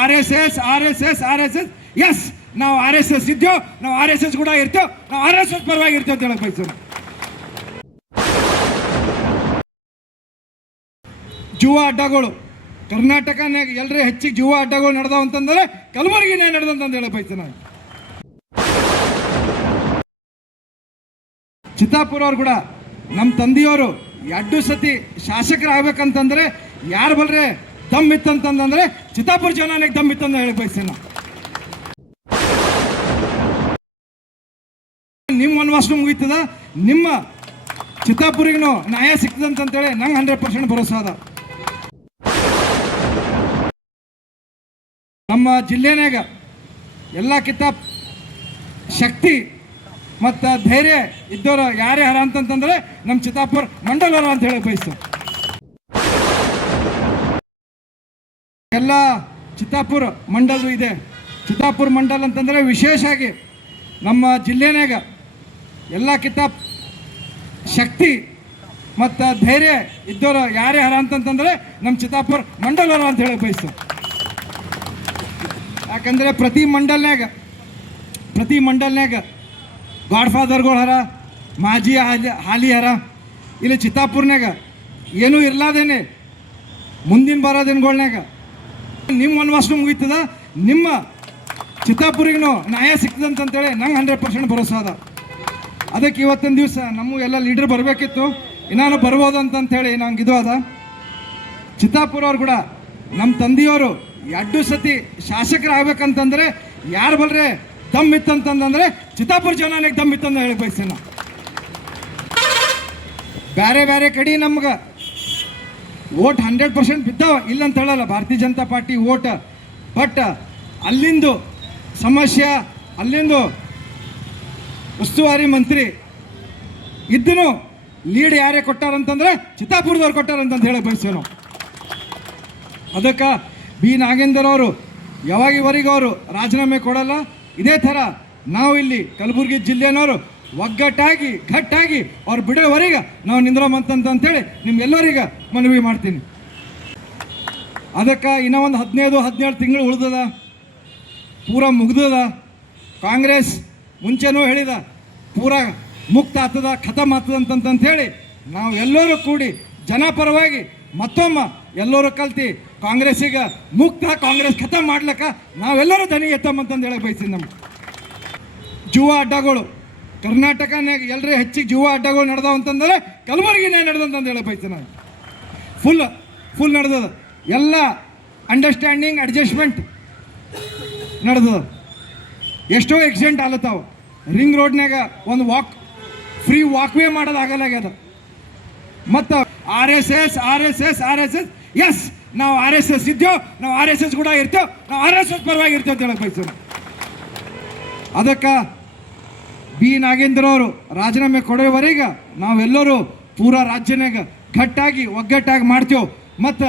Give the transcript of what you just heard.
R S S S ನಾವು R S S ಇದ್ದೇವೆ, ನಾವು ಆರ್ ಎಸ್ ಎಸ್ ಕೂಡ ಇರ್ತೇವೆ, ನಾವು ಆರ್ ಎಸ್ ಎಸ್ ಪರವಾಗಿ ಇರ್ತೇವೆ ಅಂತ ಹೇಳಕ್ ಬಯಸೋಣ. ಜುವ ಅಡ್ಡಗಳು ಕರ್ನಾಟಕನಾಗ ಎಲ್ಲರೇ ಹೆಚ್ಚಿಗೆ ಜುವ ಅಡ್ಡಗಳು ನಡೆದಾವ ಅಂತಂದ್ರೆ ಕಲಬುರಗಿನೇ ನಡೆದಂತ ಹೇಳಕ್ ಬಯಸೋಣ. ಚಿತ್ತಾಪುರ ಅವ್ರು ಕೂಡ ನಮ್ಮ ತಂದೆಯವರು 2 ಸತಿ ಶಾಸಕರಾಗಬೇಕಂತಂದ್ರೆ ಯಾರು ಬಲ್ರೆ ದಮ್ ಇತ್ತಂತಂದ್ರೆ ಚಿತ್ತಾಪುರ ಜನನಿಗೆ ದಮ್ ಇತ್ತಂತ ಹೇಳಕ್ ಬಯಸೋಣ. ನಿಮ್ಮ ವನವಾಸ ಮುಗೀತದ, ನಿಮ್ಮ ಚಿತ್ತಾಪುರಿಗೂ ನ್ಯಾಯ ಸಿಕ್ತದಂತೇಳಿ ನಂಗೆ 100% ಭರೋಸೆ ಅದ. ನಮ್ಮ ಜಿಲ್ಲೆನಾಗ ಎಲ್ಲಕ್ಕಿಂತ ಶಕ್ತಿ ಮತ್ತು ಧೈರ್ಯ ಇದ್ದವರು ಯಾರೇ ಹರ ಅಂತಂತಂದ್ರೆ ನಮ್ಮ ಚಿತ್ತಾಪುರ ಮಂಡಲರು ಅಂತ ಹೇಳಿ ಬಯಸ್ತು. ಎಲ್ಲ ಚಿತ್ತಾಪುರ ಮಂಡಲ ಇದೆ. ಚಿತ್ತಾಪುರ ಮಂಡಲ ಅಂತಂದರೆ ವಿಶೇಷವಾಗಿ ನಮ್ಮ ಜಿಲ್ಲೆನಾಗ ಎಲ್ಲಕ್ಕಿಂತ ಶಕ್ತಿ ಮತ್ತು ಧೈರ್ಯ ಇದ್ದವರು ಯಾರೇ ಹರ ಅಂತಂತಂದ್ರೆ ನಮ್ಮ ಚಿತ್ತಾಪುರ ಮಂಡಲರು ಅಂತ ಹೇಳಿ ಬಯಸ್ತು. ಯಾಕಂದರೆ ಪ್ರತಿ ಮಂಡಲ್ನಾಗ ಗಾಡ್ ಫಾದರ್ಗಳು ಹರ, ಮಾಜಿ ಹಾಲಿ ಹರ. ಇಲ್ಲಿ ಚಿತ್ತಾಪುರ್ನಾಗ ಏನೂ ಇರ್ಲಾದೇನೆ ಮುಂದಿನ ಬರೋದಿನಗಳ್ನಾಗ ನಿಮ್ಮ ವನವಾಸ ಮುಗೀತದ, ನಿಮ್ಮ ಚಿತ್ತಾಪುರಿಗೂ ನ್ಯಾಯ ಸಿಕ್ತದಂತೇಳಿ ನಂಗೆ 100% ಭರೋಸೆ ಅದ. ಅದಕ್ಕೆ ಇವತ್ತಿನ ದಿವಸ ನಮ್ಮ ಎಲ್ಲ ಲೀಡರ್ ಬರಬೇಕಿತ್ತು, ಇನ್ನೂ ಬರ್ಬೋದು ಅಂತಂತೇಳಿ ನಂಗೆ ಇದು ಅದ. ಚಿತ್ತಾಪುರ ಅವ್ರು ಕೂಡ ನಮ್ಮ ತಂದೆಯವರು 2 ಸತಿ ಶಾಸಕರಾಗಬೇಕಂತಂದ್ರೆ ಯಾರು ಬಲ್ರೆ ದಮ್ ಇತ್ತಂತಂದ್ರೆ ಚಿತ್ತಾಪುರ ಜನನಿಗೆ ದಮ್ ಇತ್ತಂತ ಹೇಳಕ್ ಬಯಸೋಣ. ಬೇರೆ ಬೇರೆ ಕಡೆ ನಮ್ಗೆ ಓಟ್ 100% ಬಿದ್ದಾವ, ಇಲ್ಲಂತ ಹೇಳಲ್ಲ ಭಾರತೀಯ ಜನತಾ ಪಾರ್ಟಿ ಓಟ್. ಬಟ್ ಅಲ್ಲಿಂದು ಸಮಸ್ಯೆ, ಅಲ್ಲಿಂದು ಉಸ್ತುವಾರಿ ಮಂತ್ರಿ ಇದ್ದನು ಲೀಡ್ ಯಾರೇ ಕೊಟ್ಟಾರಂತಂದ್ರೆ ಚಿತ್ತಾಪುರದವ್ರು ಕೊಟ್ಟಾರಂತ ಹೇಳಕ್ ಬಯಸೋನು. ಅದಕ್ಕೆ ಬಿ ನಾಗೇಂದರ್ ಅವರು ಯಾವಾಗಿವರೆಗೂ ಅವರು ರಾಜೀನಾಮೆ ಕೊಡಲ್ಲ. ಇದೇ ಥರ ನಾವು ಇಲ್ಲಿ ಕಲಬುರಗಿ ಜಿಲ್ಲೆನವರು ಒಗ್ಗಟ್ಟಾಗಿ ಗಟ್ಟಾಗಿ ಅವ್ರು ಬಿಡೋವರೆಗೆ ನಾವು ನಿಂದ್ರಮಂತಂತೇಳಿ ನಿಮ್ಗೆಲ್ಲರಿಗೆ ಮನವಿ ಮಾಡ್ತೀನಿ. ಅದಕ್ಕೆ ಇನ್ನೂ ಒಂದು 15-17 ತಿಂಗಳು ಉಳಿದದ, ಪೂರ ಮುಗ್ದದ. ಕಾಂಗ್ರೆಸ್ ಮುಂಚೆನೂ ಹೇಳಿದ ಪೂರ ಮುಕ್ತ ಆಗ್ತದ, ಖತಮ್ ಆಗ್ತದ ಅಂತೇಳಿ ನಾವು ಎಲ್ಲರೂ ಕೂಡಿ ಜನಪರವಾಗಿ ಮತ್ತೊಮ್ಮೆ ಎಲ್ಲರೂ ಕಲ್ತು ಕಾಂಗ್ರೆಸ್ಸಿಗೆ ಮುಕ್ತ, ಕಾಂಗ್ರೆಸ್ ಖತಮ್ ಮಾಡ್ಲಿಕ್ಕ ನಾವೆಲ್ಲರೂ ದನಿ ಎತ್ತಮ್ಮಂತಂದು ಹೇಳಕ್ ಬಯಸ್ತೀನಿ. ನಮ್ಮ ಜುವ ಅಡ್ಡಗಳು ಕರ್ನಾಟಕನಾಗ ಎಲ್ಲರೇ ಹೆಚ್ಚಿಗೆ ಜುವ ಅಡ್ಡಗಳು ನಡೆದಾವ ಅಂತಂದ್ರೆ ಕಲಬುರಗಿನೇ ನಡೆದಂತ ಹೇಳಕ್ ಬಯಸ್ತೀನಿ. ನಾನು ಫುಲ್ ನಡೆದದ, ಎಲ್ಲ ಅಂಡರ್ಸ್ಟ್ಯಾಂಡಿಂಗ್ ಅಡ್ಜಸ್ಟ್ಮೆಂಟ್ ನಡೆದದ. ಎಷ್ಟೋ ಆಕ್ಸಿಡೆಂಟ್ ಆಲತ್ತಾವ. ರಿಂಗ್ ರೋಡ್ನಾಗ ಒಂದು ಫ್ರೀ ವಾಕ್ವೇ ಮಾಡೋದಾಗಲಾಗ್ಯದ. ಮತ್ತು ಆರ್ ಎಸ್ ಎಸ್ ಎಸ್ ನಾವು ಆರ್ ಎಸ್ ಎಸ್ ಇದ್ದೇವೆ, ನಾವು ಆರ್ ಎಸ್ ಎಸ್ ಕೂಡ ಇರ್ತೇವೆ, ನಾವು ಆರ್ ಎಸ್ ಎಸ್ ಪರವಾಗಿ ಇರ್ತೇವೆ ಅಂತ ಹೇಳಕ್ ಬಯಸೋಣ. ಅದಕ್ಕೆ ಬಿ ನಾಗೇಂದ್ರ ಅವರು ರಾಜೀನಾಮೆ ಕೊಡೋವರೆಗೆ ನಾವೆಲ್ಲರೂ ಪೂರಾ ರಾಜ್ಯನಾಗ ಗಟ್ಟಾಗಿ ಒಗ್ಗಟ್ಟಾಗಿ ಮಾಡ್ತೇವೆ. ಮತ್ತು